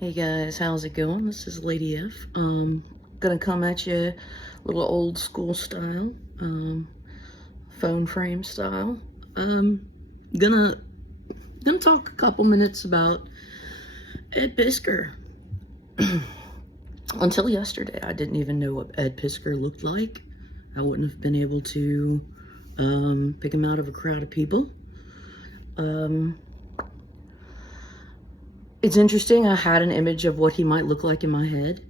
Hey guys, how's it going? This is Lady F. Gonna come at you a little old school style, phone frame style. Gonna talk a couple minutes about Ed Piskor. Until yesterday, I didn't even know what Ed Piskor looked like. I wouldn't have been able to pick him out of a crowd of people. It's interesting. I had an image of what he might look like in my head,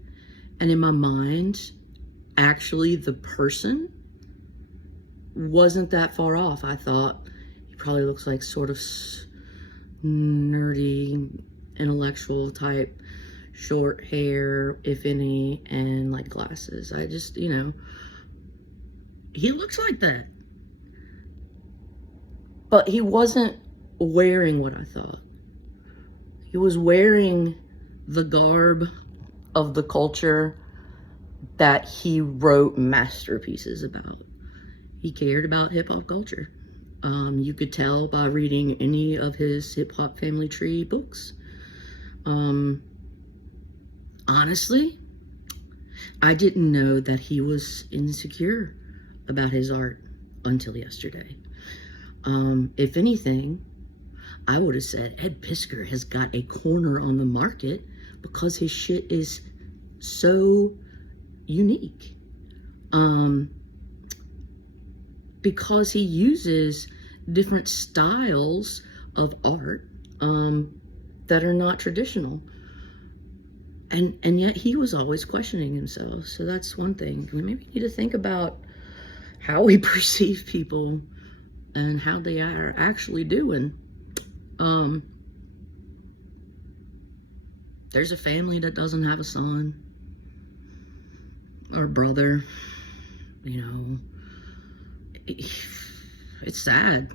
and in my mind, actually the person wasn't that far off. I thought he probably looks like sort of nerdy, intellectual type, short hair, if any, and like glasses. I just, he looks like that. But he wasn't wearing what I thought. He was wearing the garb of the culture that he wrote masterpieces about. He cared about hip-hop culture. You could tell by reading any of his hip-hop family tree books. Honestly, I didn't know that he was insecure about his art until yesterday. If anything, I would have said Ed Piskor has got a corner on the market because his shit is so unique. Because he uses different styles of art that are not traditional. And yet he was always questioning himself. So that's one thing. We maybe need to think about how we perceive people and how they are actually doing. There's a family that doesn't have a son or a brother, it's sad.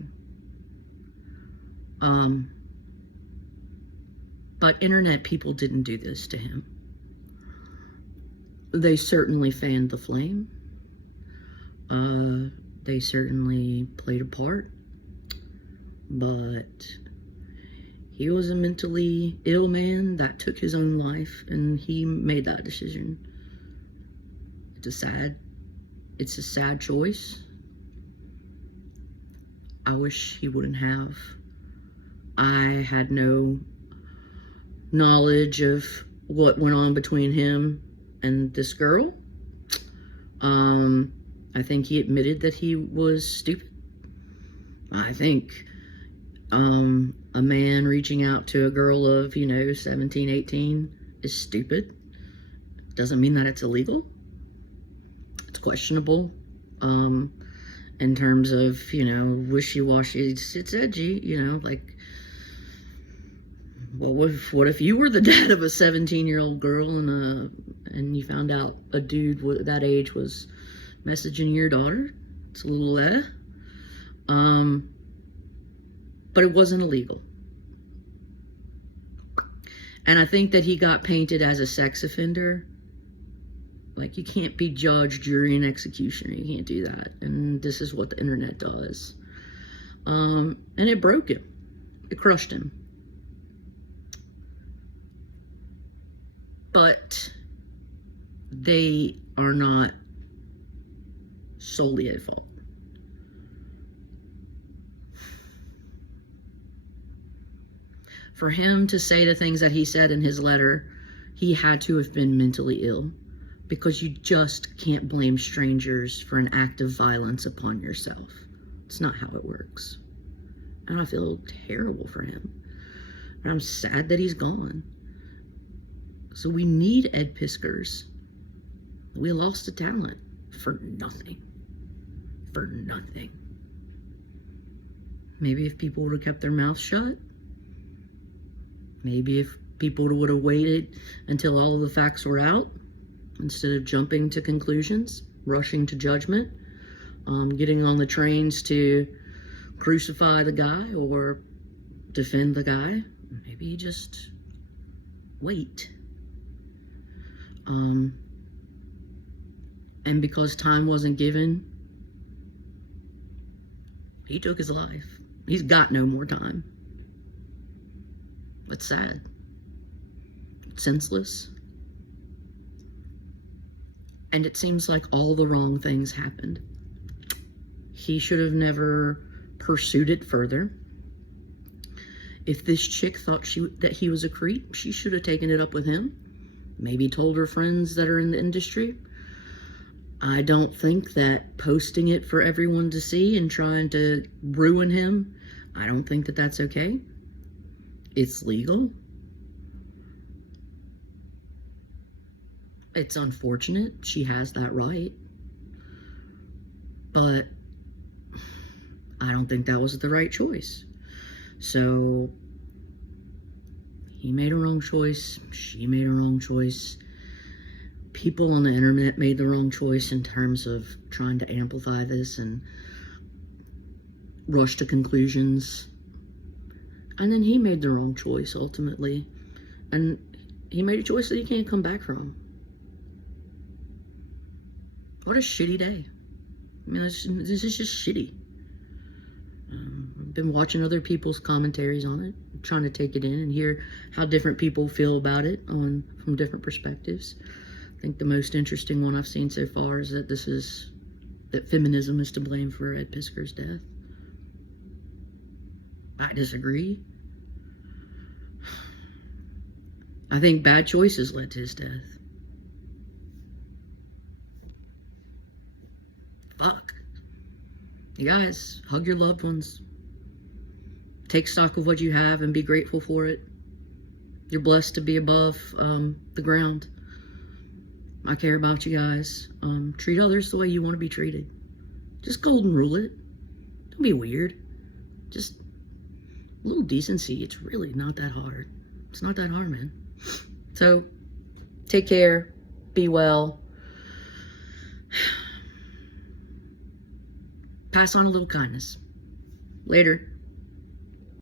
But internet people didn't do this to him. They certainly fanned the flame. They certainly played a part. But he was a mentally ill man that took his own life, and he made that decision. It's a sad choice. I wish he wouldn't have. I had no knowledge of what went on between him and this girl. I think he admitted that he was stupid. I think a man reaching out to a girl of, 17, 18 is stupid. Doesn't mean that it's illegal. It's questionable. In terms of, wishy-washy, it's edgy, like, what if you were the dad of a 17-year-old girl and you found out a dude that age was messaging your daughter? It's a little but it wasn't illegal. And I think that he got painted as a sex offender. Like, you can't be judge, jury, and executioner. You can't do that. And this is what the internet does. And it broke him. It crushed him. But they are not solely at fault. For him to say the things that he said in his letter, he had to have been mentally ill, because you just can't blame strangers for an act of violence upon yourself. It's not how it works. And I feel terrible for him. And I'm sad that he's gone. So we need Ed Piskors. We lost a talent for nothing. For nothing. Maybe if people would have kept their mouths shut. Maybe if people would have waited until all of the facts were out, instead of jumping to conclusions, rushing to judgment, getting on the trains to crucify the guy or defend the guy. Maybe just wait. And because time wasn't given, he took his life. He's got no more time. It's sad. senseless. And it seems like all the wrong things happened. He should have never pursued it further. If this chick thought that he was a creep, she should have taken it up with him. Maybe told her friends that are in the industry. I don't think that posting it for everyone to see and trying to ruin him, I don't think that that's okay. It's legal. It's unfortunate. She has that right. But I don't think that was the right choice. So he made a wrong choice. She made a wrong choice. People on the internet made the wrong choice in terms of trying to amplify this and rush to conclusions. And then he made the wrong choice ultimately. And he made a choice that he can't come back from. What a shitty day. I mean, this is just shitty. I've been watching other people's commentaries on it, trying to take it in and hear how different people feel about it from different perspectives. I think the most interesting one I've seen so far is that feminism is to blame for Ed Piskor's death. I disagree. I think bad choices led to his death. Fuck. You guys, hug your loved ones. Take stock of what you have and be grateful for it. You're blessed to be above the ground. I care about you guys. Treat others the way you want to be treated. Just golden rule it. Don't be weird. Just a little decency. It's really not that hard. It's not that hard, man. So, take care. Be well. Pass on a little kindness. Later.